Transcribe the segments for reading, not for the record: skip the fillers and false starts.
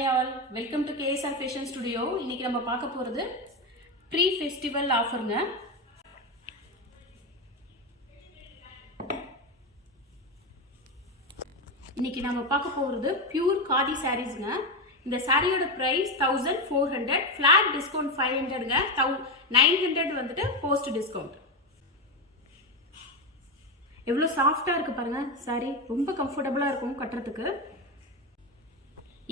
Hi all, welcome to KSR Fashion Studio. இன்னைக்கு நம்ம பார்க்க போறது ப்ரீ ஃபெஸ்டிவல் ஆஃபருங்க. இன்னைக்கு நம்ம பார்க்க போறது பியூர் காதி சாரீஸ்ங்க. இந்த சாரியோட பிரைஸ் 1400, ஃபிளாட் டிஸ்கவுண்ட் 500ங்க. 900 வந்துட்டு போஸ்ட் டிஸ்கவுண்ட். எவ்வளவு சாஃப்டா இருக்கு பாருங்க சாரி, ரொம்ப கம்ஃபர்டபுளா இருக்கும் கட்டுறதுக்கு.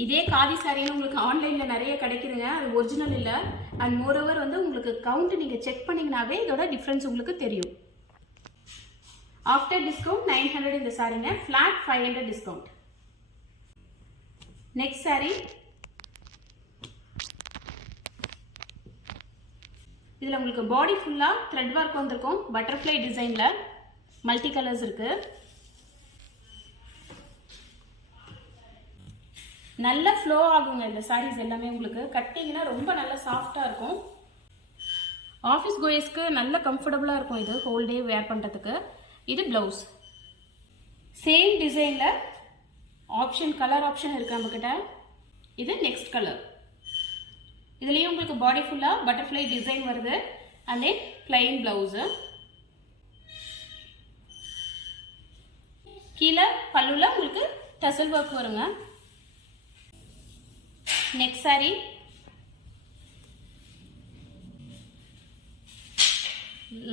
இதே காதி சாரின்னு உங்களுக்கு ஆன்லைன்ல நிறைய கிடைக்குதுங்க, அது ஒரிஜினல் இல்லை. அண்ட் மோரோவர் வந்து உங்களுக்கு கவுண்ட் நீங்கள் செக் பண்ணிங்கனாவே இதோட டிஃப்ரென்ஸ் உங்களுக்கு தெரியும். ஆஃப்டர் டிஸ்கவுண்ட் 900 இந்த சாரிங்க, ஃபிளாட் 500 டிஸ்கவுண்ட். நெக்ஸ்ட் சாரி, இதில் உங்களுக்கு பாடி ஃபுல்லாக த்ரெட் ஒர்க் வந்திருக்கும். பட்டர்ஃப்ளை டிசைனில் மல்டி கலர்ஸ் இருக்கு. நல்ல ஃப்ளோ ஆகுங்க இந்த சாரீஸ் எல்லாமே. உங்களுக்கு கட்டிங்கன்னா ரொம்ப நல்ல சாஃப்டாக இருக்கும். ஆஃபீஸ் கோயர்ஸ்க்கு நல்ல கம்ஃபர்டபுளாக இருக்கும் இது, ஹோல் டே வேர் பண்ணுறதுக்கு. இது ப்ளவுஸ், சேம் டிசைனில் ஆப்ஷன் கலர் ஆப்ஷன் இருக்குது நம்மக்கிட்ட. இது நெக்ஸ்ட் கலர். இதுலேயும் உங்களுக்கு பாடி ஃபுல்லாக பட்டர்ஃப்ளை டிசைன் வருது. And then plain blouse. கீழே பல்லுல உங்களுக்கு டசல் ஒர்க் வருங்க. நெக்ஸ்ட் சாரி,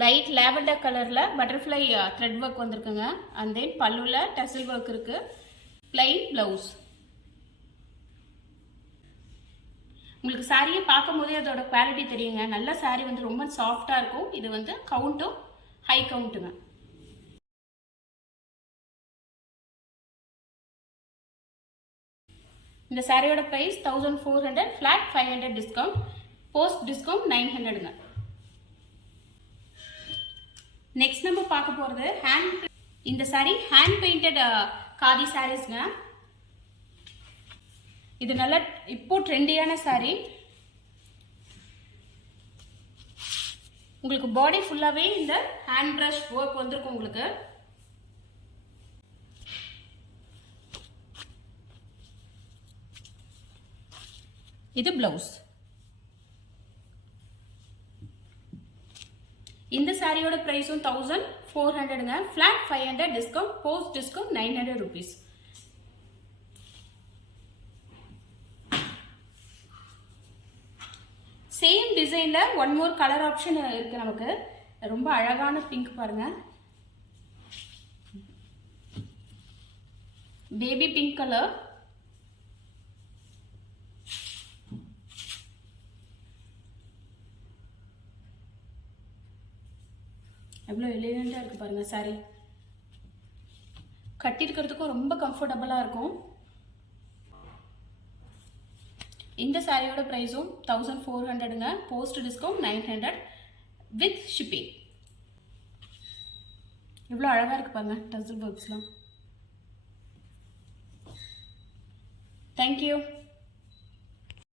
லைட் லாவெண்டர் கலரில் பட்டர்ஃப்ளை த்ரெட் ஒர்க் வந்திருக்குங்க. அண்ட் தென் பல்லுல டசல் ஒர்க் இருக்கு. Plain blouse. உங்களுக்கு சாரியை பார்க்கும் போதே அதோட குவாலிட்டி தெரியுங்க. நல்ல சாரி வந்து ரொம்ப சாஃப்டாக இருக்கும். இது வந்து கவுண்ட்டும் ஹை கவுண்ட்டுங்க. இந்த சாரியோட price 1400, flat 500 discount, post discount 900ங்க. நெக்ஸ்ட் நம்ம பார்க்க போகிறது இந்த சாரி ஹேண்ட் பெயிண்டட் காதி சாரீஸ்ங்க. இது நல்ல இப்போ ட்ரெண்டியான சாரி. உங்களுக்கு பாடி ஃபுல்லாகவே இந்த ஹேண்ட் ப்ரஷ் ஒர்க் வந்திருக்கும் உங்களுக்கு. இது பிளவுஸ். இந்த சாரியோட பிரைஸும் 1400ங்க, flat 500 discount, post discount 900 rupees. Same டிசைன்ல ஒன் மோர் கலர் ஆப்ஷன் இருக்கு நமக்கு. ரொம்ப அழகான பிங்க் பாருங்க, பேபி பிங்க் கலர். எவ்வளோ எலிகண்டாக இருக்குது பாருங்கள் சாரி. கட்டிருக்கிறதுக்கும் ரொம்ப கம்ஃபர்டபுளாக இருக்கும். இந்த சாரியோட ப்ரைஸும் 1400ங்க, போஸ்ட் டிஸ்கவுண்ட் 900 வித் ஷிப்பிங். எவ்வளோ அழகாக இருக்குது பாருங்கள் டசல் ஒர்க்ஸ்லாம். தேங்க்யூ.